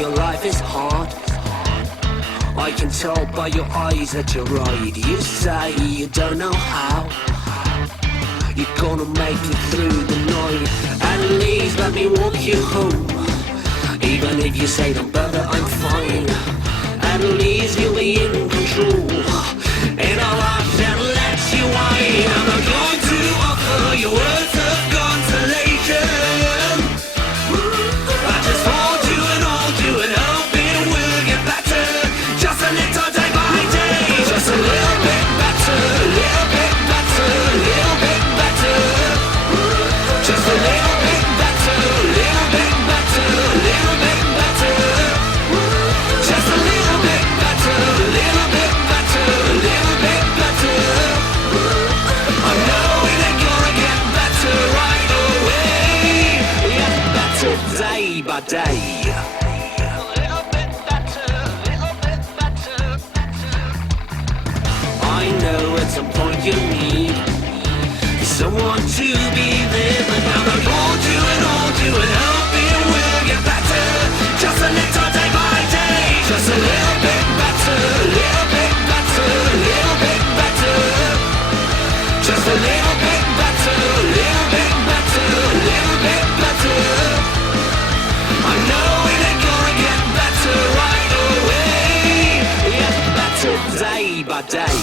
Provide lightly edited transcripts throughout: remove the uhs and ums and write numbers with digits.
your life is hard. I can tell by your eyes that you're right. You say you don't know how you're gonna make it through the night. At least let me walk you home. Even if you say don't bother, I'm fine. At least you'll be in control. And I'll laugh and let you whine. I'm not going to offer you words of consolation. I just hold you and hope it will get better. Just a little day by day. Just a little bit better, a little bit better, a little bit better. Just a little bit better, a little bit better, a little bit better. Just a little bit better, a little bit better, a little bit better. I know it ain't gonna get better right away. Get better day by day. I know at some point you need someone to be there, but now I'll hold you and hope it will get better. Just a little day by day. Just a little bit better, a little bit better, a little bit better. Just a little bit better, a little bit better, a little bit better. I know it ain't gonna get better right away. Get better day by day.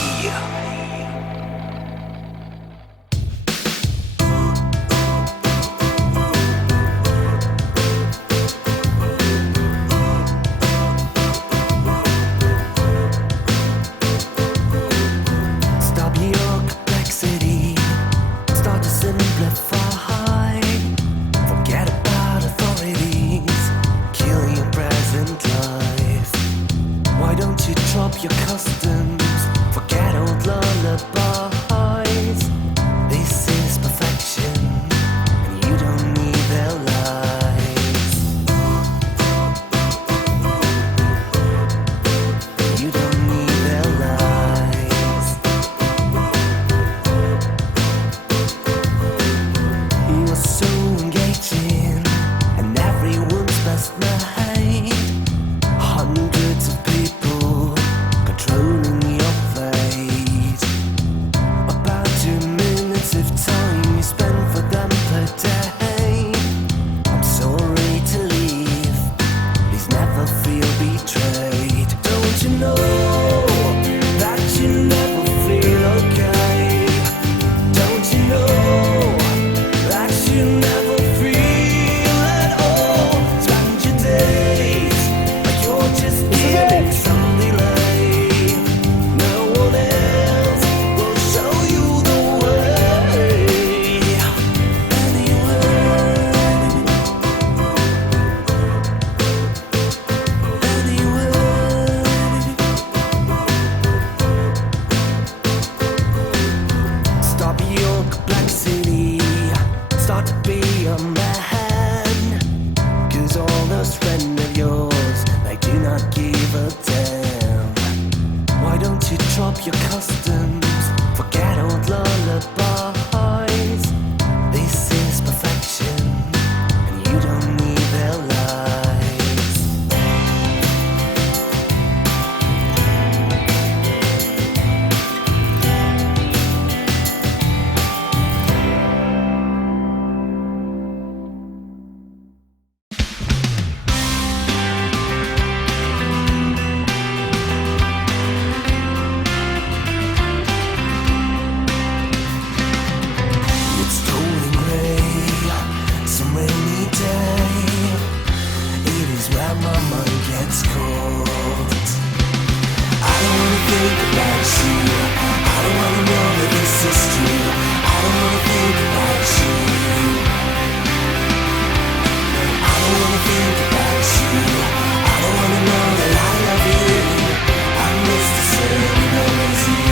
Your customs, forget old lullabies. This is perfection, and you don't need their lies. You don't need their lies. You are so engaging, and everyone's best made. Hundreds of people controlling your fate. About 2 minutes of time you spend for them per day. I'm sorry to leave, please never feel betrayed. Don't you know that you never feel okay? Don't you know that you never feel at all? Spend your days like you're just getting some delay. No one else will show you the way. Stop your complexity, start to be a man. 'Cause all those friends of yours, they do not give a damn. Why don't you drop your customs, forget old lullabies? This is perfection, and you don't need their lies. It's cold and gray, some rainy day. It is where my mind gets caught. I don't wanna think about you. I don't wanna know that this is true. I don't wanna think about you. I don't wanna think about you. I don't wanna know that I love you. I miss the sun, always you.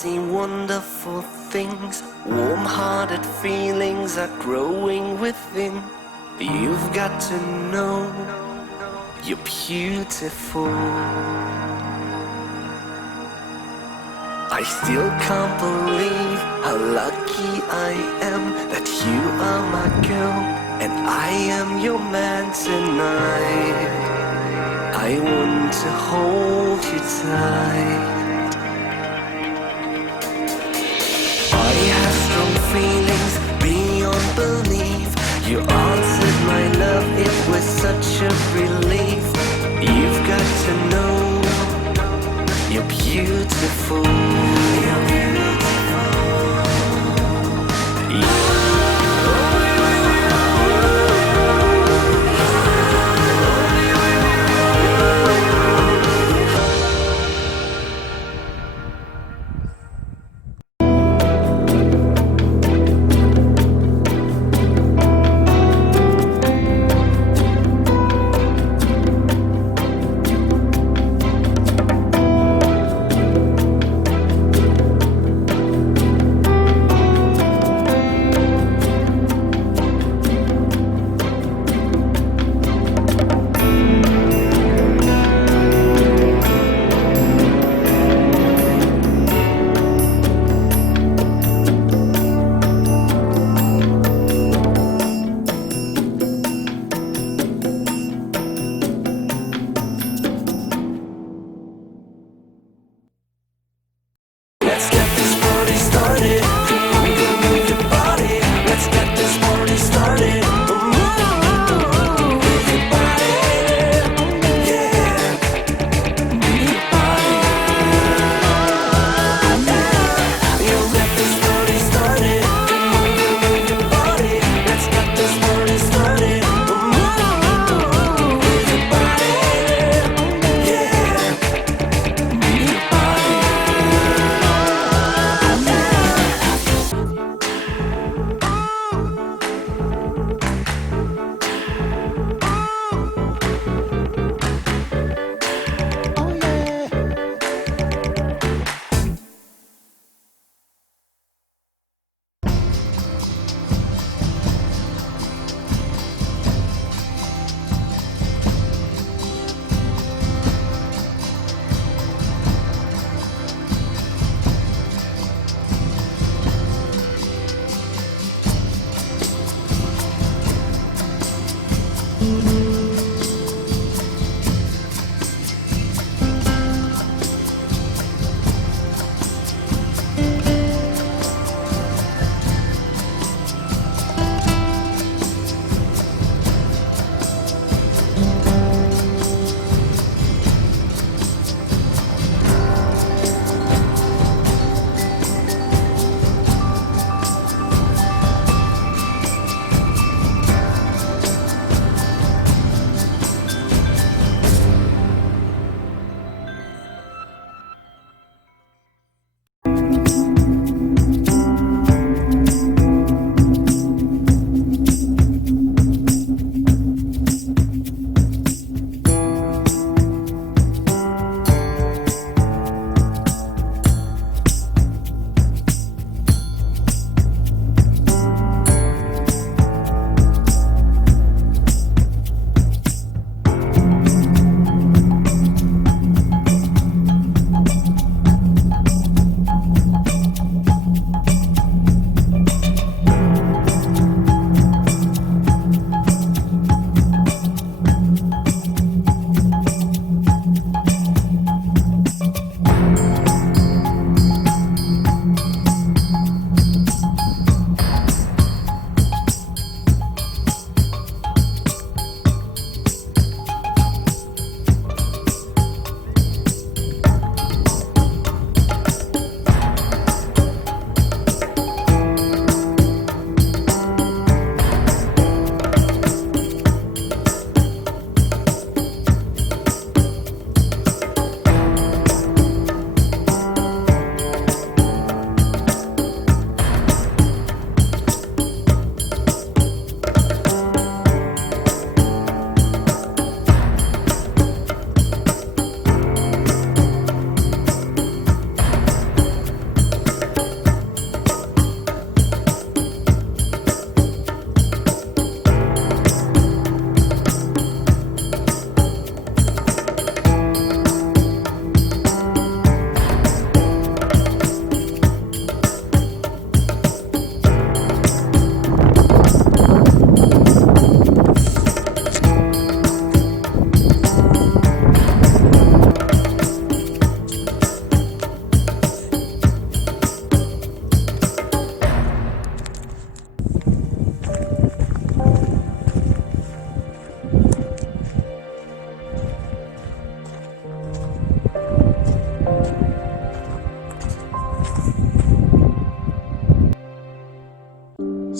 see wonderful things. Warm-hearted feelings are growing within. You've got to know you're beautiful. I still can't believe how lucky I am that you are my girl and I am your man tonight. I want to hold you tight. I have strong feelings beyond belief. You answered my love, it was such a relief. You've got to know you're beautiful. You're beautiful.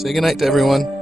Say goodnight to everyone.